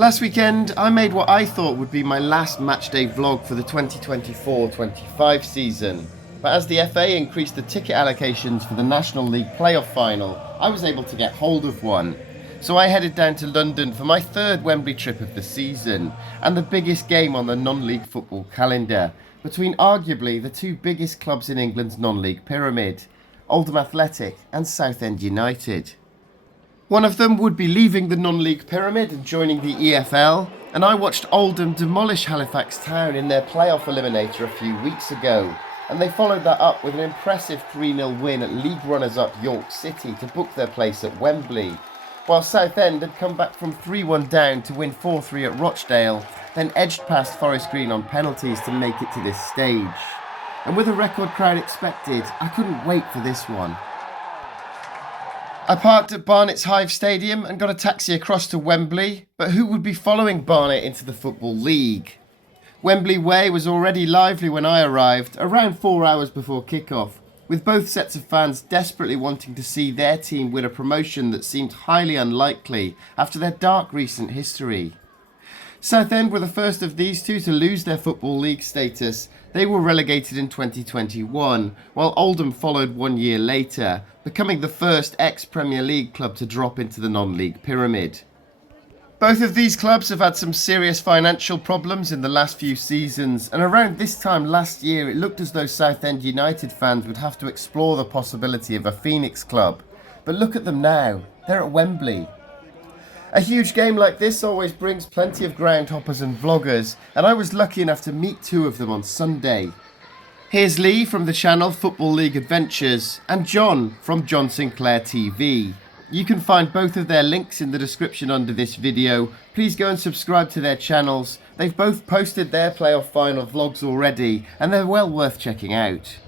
Last weekend, I made what I thought would be my last matchday vlog for the 2024-25 season. But as the FA increased the ticket allocations for the National League playoff final, I was able to get hold of one. So I headed down to London for my third Wembley trip of the season, and the biggest game on the non-league football calendar, between arguably the two biggest clubs in England's non-league pyramid, Oldham Athletic and Southend United. One of them would be leaving the non-league pyramid and joining the EFL, and I watched Oldham demolish Halifax Town in their playoff eliminator a few weeks ago, and they followed that up with an impressive 3-0 win at league runners-up York City to book their place at Wembley, while Southend had come back from 3-1 down to win 4-3 at Rochdale, then edged past Forest Green on penalties to make it to this stage. And with a record crowd expected, I couldn't wait for this one. I parked at Barnet's Hive Stadium and got a taxi across to Wembley, but who would be following Barnet into the Football League? Wembley Way was already lively when I arrived, around 4 hours before kick-off, with both sets of fans desperately wanting to see their team win a promotion that seemed highly unlikely after their dark recent history. Southend were the first of these two to lose their Football League status. They were relegated in 2021, while Oldham followed 1 year later, becoming the first ex-Premier League club to drop into the non-league pyramid. Both of these clubs have had some serious financial problems in the last few seasons, and around this time last year it looked as though Southend United fans would have to explore the possibility of a Phoenix club. But look at them now, they're at Wembley. A huge game like this always brings plenty of groundhoppers and vloggers, and I was lucky enough to meet two of them on Sunday. Here's Lee from the channel Football League Adventures, and John from Sinclair TV. You can find both of their links in the description under this video. Please go and subscribe to their channels. They've both posted their playoff final vlogs already, and they're well worth checking out.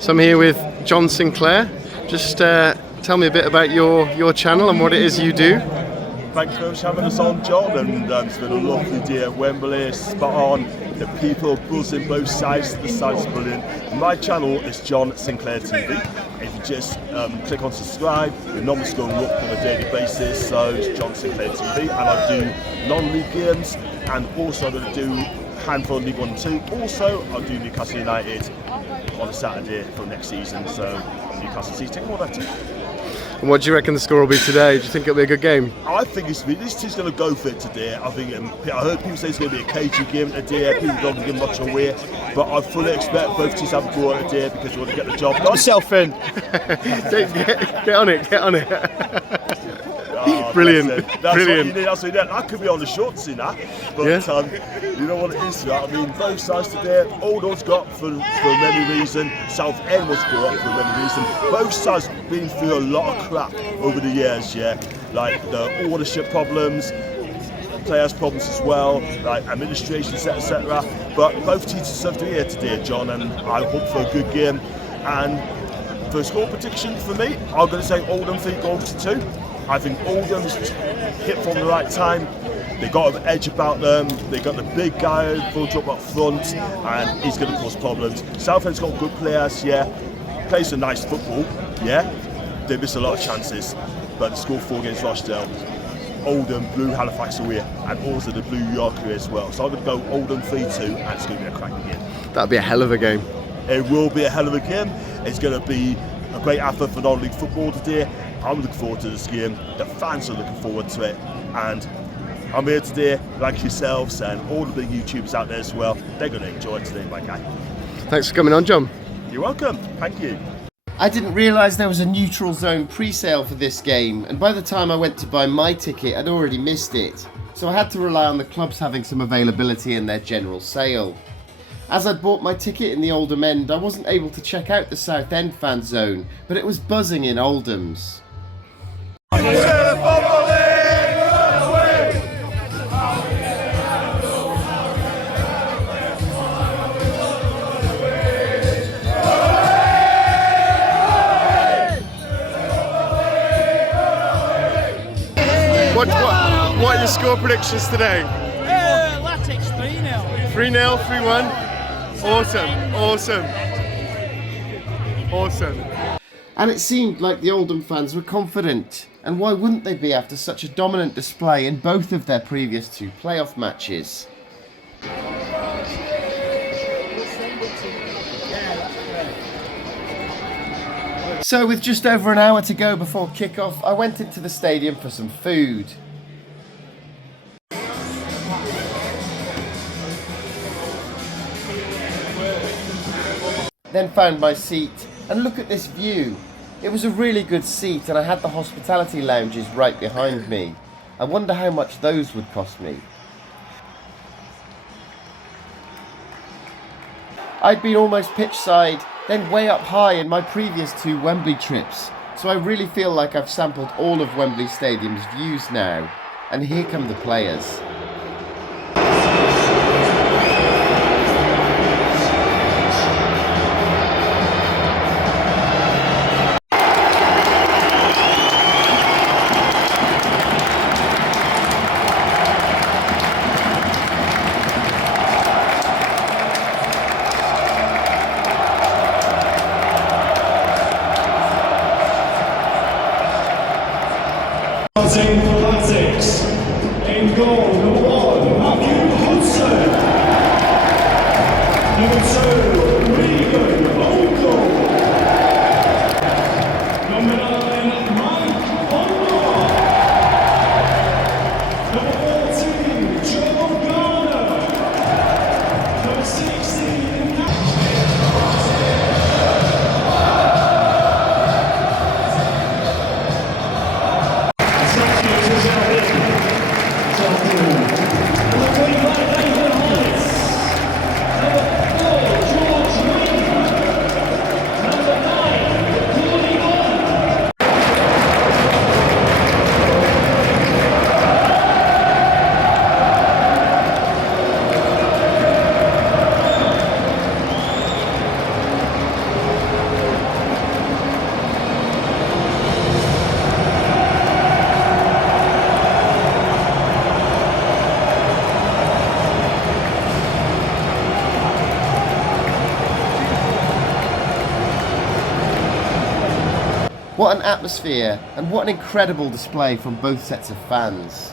So I'm here with John Sinclair. Just tell me a bit about your channel and what it is you do. Thanks very much for having us on, John, and it's been a lovely day at Wembley, spot on. The people buzzing both sides, the side's brilliant. My channel is John Sinclair TV. If you just click on subscribe, the numbers go up on a daily basis, so it's John Sinclair TV, and I do non-league games, and also I'm going to do handful of League 1 and 2. Also, I'll do Newcastle United on a Saturday for next season, so Newcastle season, all that too. And what do you reckon the score will be today? Do you think it'll be a good game? I think this team's going to go for it today. I heard people say it's going to be a cagey game today. People don't give much away, but I fully expect both teams to have a go at today because we want to get the job done. Yourself in. get on it. Oh, brilliant. That's brilliant. What you need. That's what you need. That could be on the shorts in that, but yeah. You know what it is. I mean, both sides today. Oldham's got for many reasons. Southend was got for many reasons. Both sides have been through a lot of crap over the years. Yeah, like the ownership problems, players' problems as well, like administration, etc. But both teams deserve to be here today, John, and I hope for a good game. And for a score prediction for me, I'm going to say Oldham 3 goals to 2. I think Oldham's hit from the right time. They got an edge about them. They got the big guy front up front, and he's going to cause problems. Southend's got good players, yeah. Plays some nice football, yeah. They miss a lot of chances, but they scored 4 against Rochdale. Oldham blew Halifax away, and also the blew York away as well. So I'm going to go Oldham 3-2, and it's going to be a cracking game. That'll be a hell of a game. It will be a hell of a game. It's going to be a great effort for non-league football today. I'm looking forward to this game. The fans are looking forward to it, and I'm here today, like yourselves and all the big YouTubers out there as well. They're going to enjoy it today, my guy. Thanks for coming on, John. You're welcome. Thank you. I didn't realise there was a neutral zone pre-sale for this game, and by the time I went to buy my ticket, I'd already missed it. So I had to rely on the clubs having some availability in their general sale. As I'd bought my ticket in the Oldham end, I wasn't able to check out the Southend fan zone, but it was buzzing in Oldham's. What are your score predictions today? Latics 3-0. 3-0, 3-1. Awesome. And it seemed like the Oldham fans were confident, and why wouldn't they be after such a dominant display in both of their previous two playoff matches? So with just over an hour to go before kick-off, I went into the stadium for some food. Then found my seat, and look at this view. It was a really good seat, and I had the hospitality lounges right behind me. I wonder how much those would cost me. I'd been almost pitch side, then way up high in my previous two Wembley trips, so I really feel like I've sampled all of Wembley Stadium's views now. And here come the players. Athletics. In goal, number 1, Matthew Hudson. Number 2, Regan Oldham. Number 9, Mike Bonner. Number 14, Joe Garner. Number 16, What an atmosphere, and what an incredible display from both sets of fans.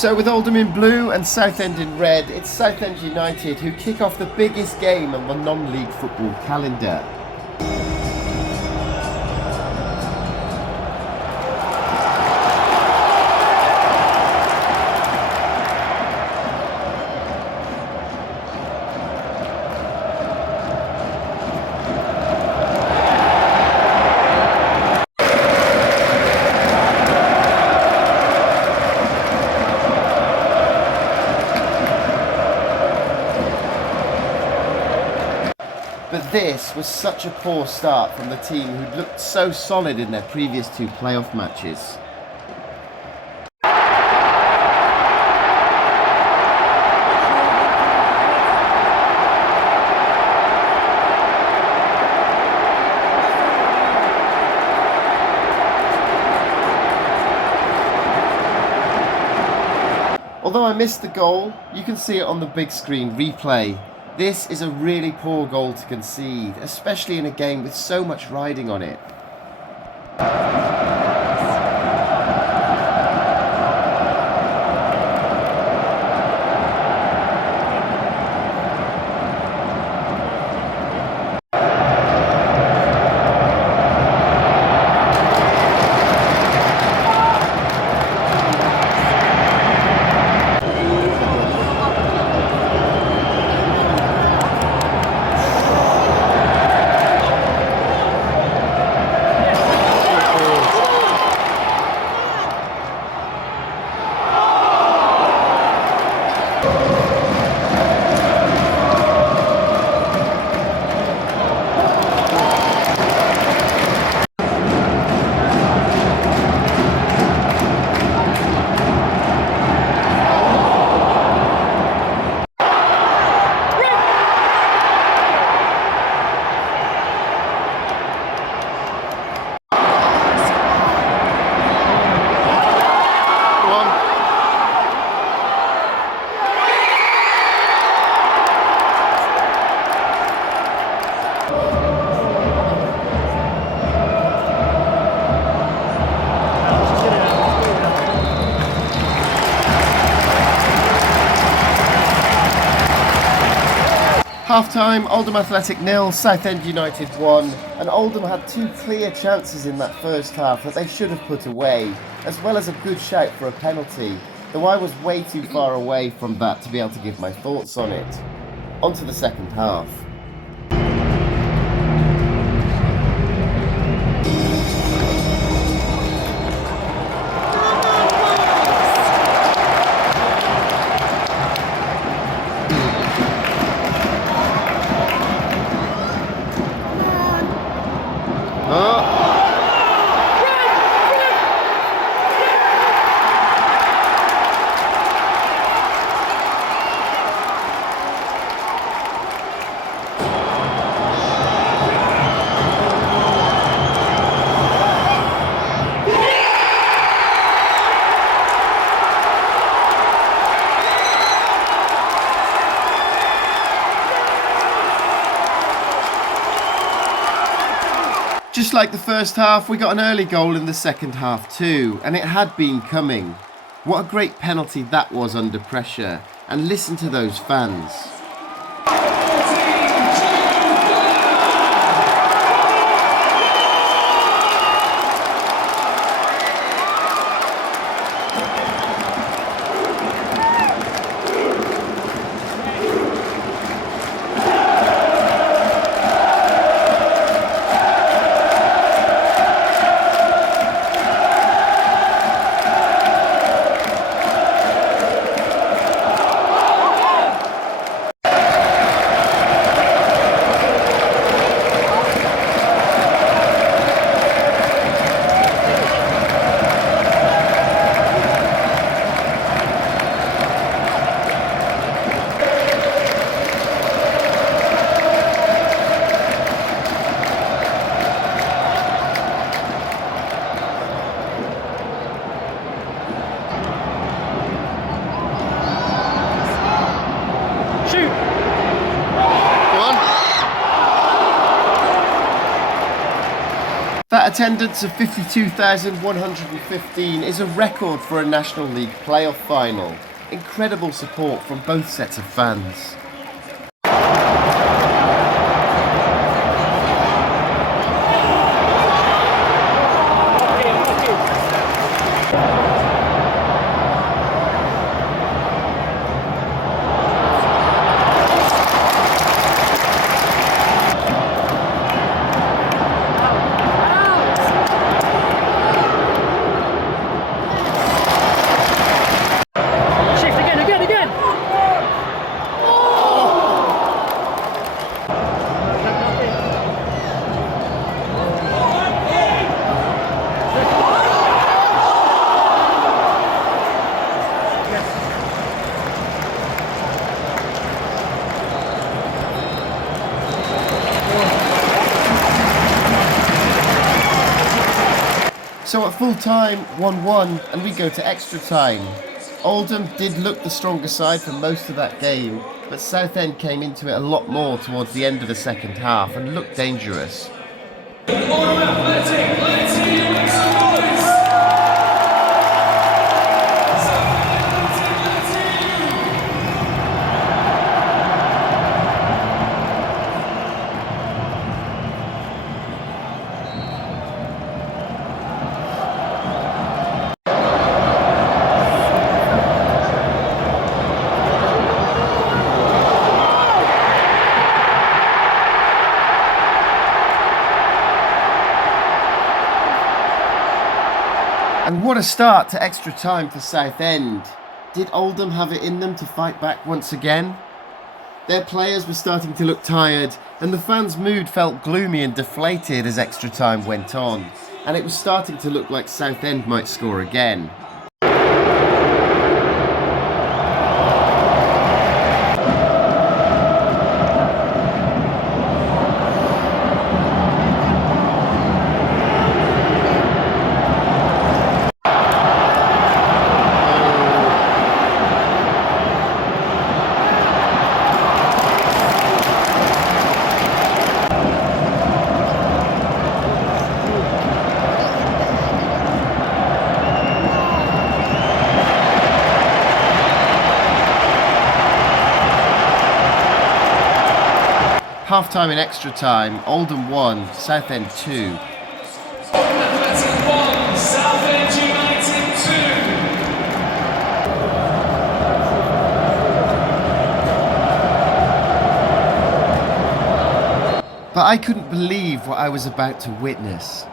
So with Oldham in blue and Southend in red, it's Southend United who kick off the biggest game on the non-league football calendar. this was such a poor start from the team who'd looked so solid in their previous 2 playoff matches. Although I missed the goal, you can see it on the big screen replay. This is a really poor goal to concede, especially in a game with so much riding on it. Half-time, Oldham Athletic 0, Southend United 1, and Oldham had 2 clear chances in that first half that they should have put away, as well as a good shout for a penalty, though I was way too far away from that to be able to give my thoughts on it. On to the second half. Just like the first half, we got an early goal in the second half too, and it had been coming. What a great penalty that was under pressure, and listen to those fans. That attendance of 52,115 is a record for a National League playoff final. Incredible support from both sets of fans. full time, 1-1, and we go to extra time. Oldham did look the stronger side for most of that game, but Southend came into it a lot more towards the end of the second half and looked dangerous. Oldham Athletic And what a start to extra time for Southend. Did Oldham have it in them to fight back once again? Their players were starting to look tired, and the fans' mood felt gloomy and deflated as extra time went on, and it was starting to look like Southend might score again. Half-time in extra time, Oldham 1, Southend 2. Oldham Athletic 1, Southend United 2. But I couldn't believe what I was about to witness.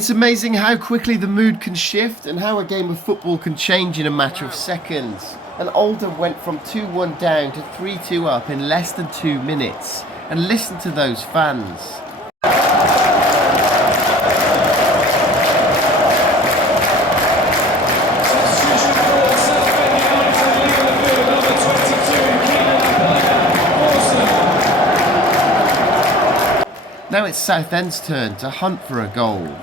It's amazing how quickly the mood can shift and how a game of football can change in a matter of seconds. And Oldham went from 2-1 down to 3-2 up in less than 2 minutes. And listen to those fans. Now it's Southend's turn to hunt for a goal.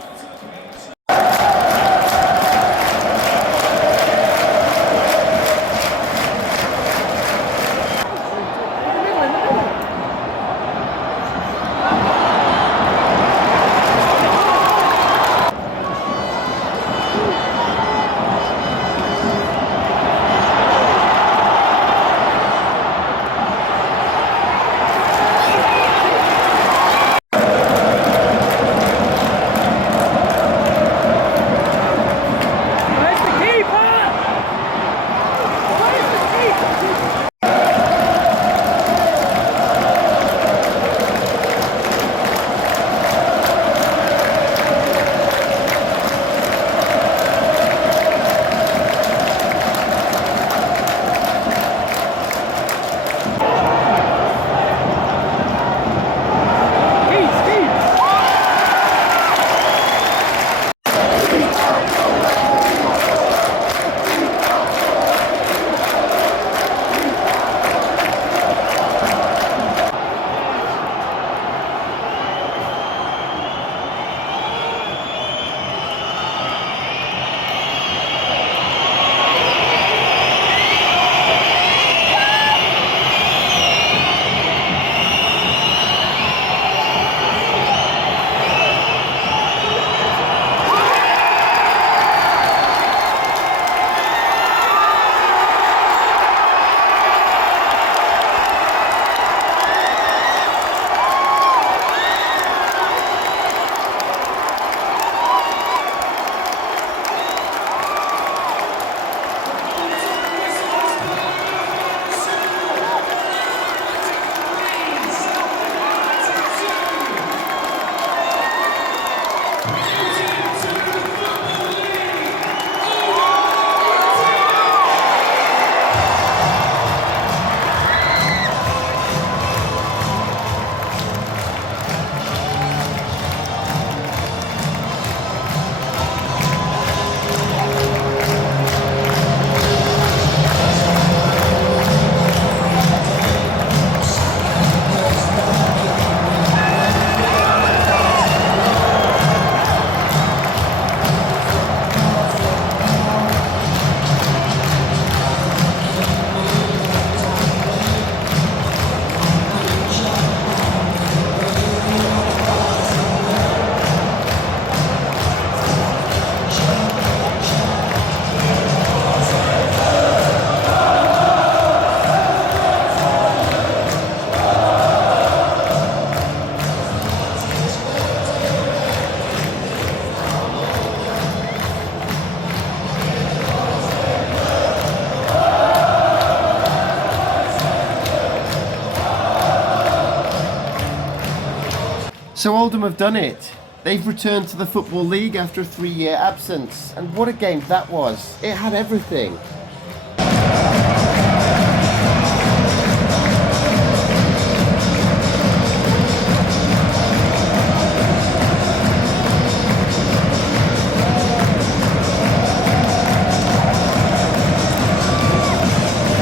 So Oldham have done it. They've returned to the Football League after a 3-year absence. And what a game that was. It had everything.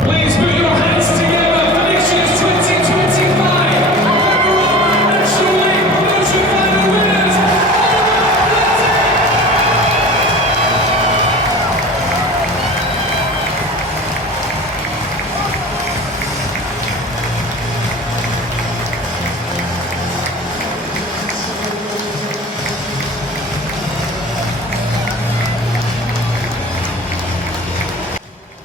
Please put your hands together for this year's 2025 National League Promotion Final winners, Oldham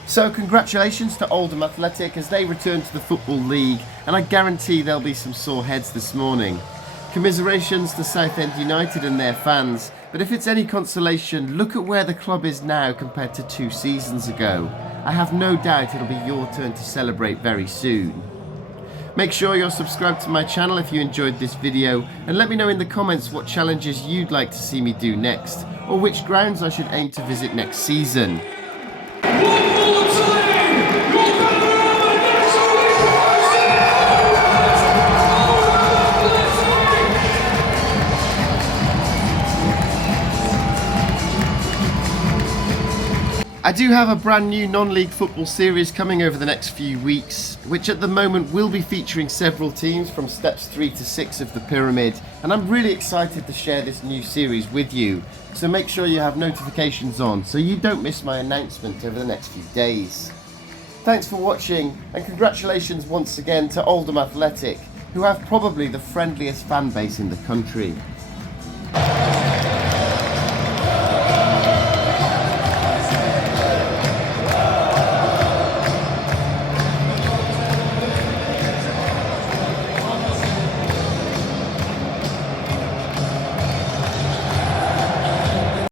So congratulations to Oldham Athletic as they return to the Football League, and I guarantee there'll be some sore heads this morning. Commiserations to Southend United and their fans, but if it's any consolation, look at where the club is now compared to 2 seasons ago. I have no doubt it'll be your turn to celebrate very soon. Make sure you're subscribed to my channel if you enjoyed this video, and let me know in the comments what challenges you'd like to see me do next, or which grounds I should aim to visit next season. I do have a brand new non-league football series coming over the next few weeks, which at the moment will be featuring several teams from steps 3 to 6 of the pyramid, and I'm really excited to share this new series with you, so make sure you have notifications on so you don't miss my announcement over the next few days. Thanks for watching, and congratulations once again to Oldham Athletic, who have probably the friendliest fan base in the country.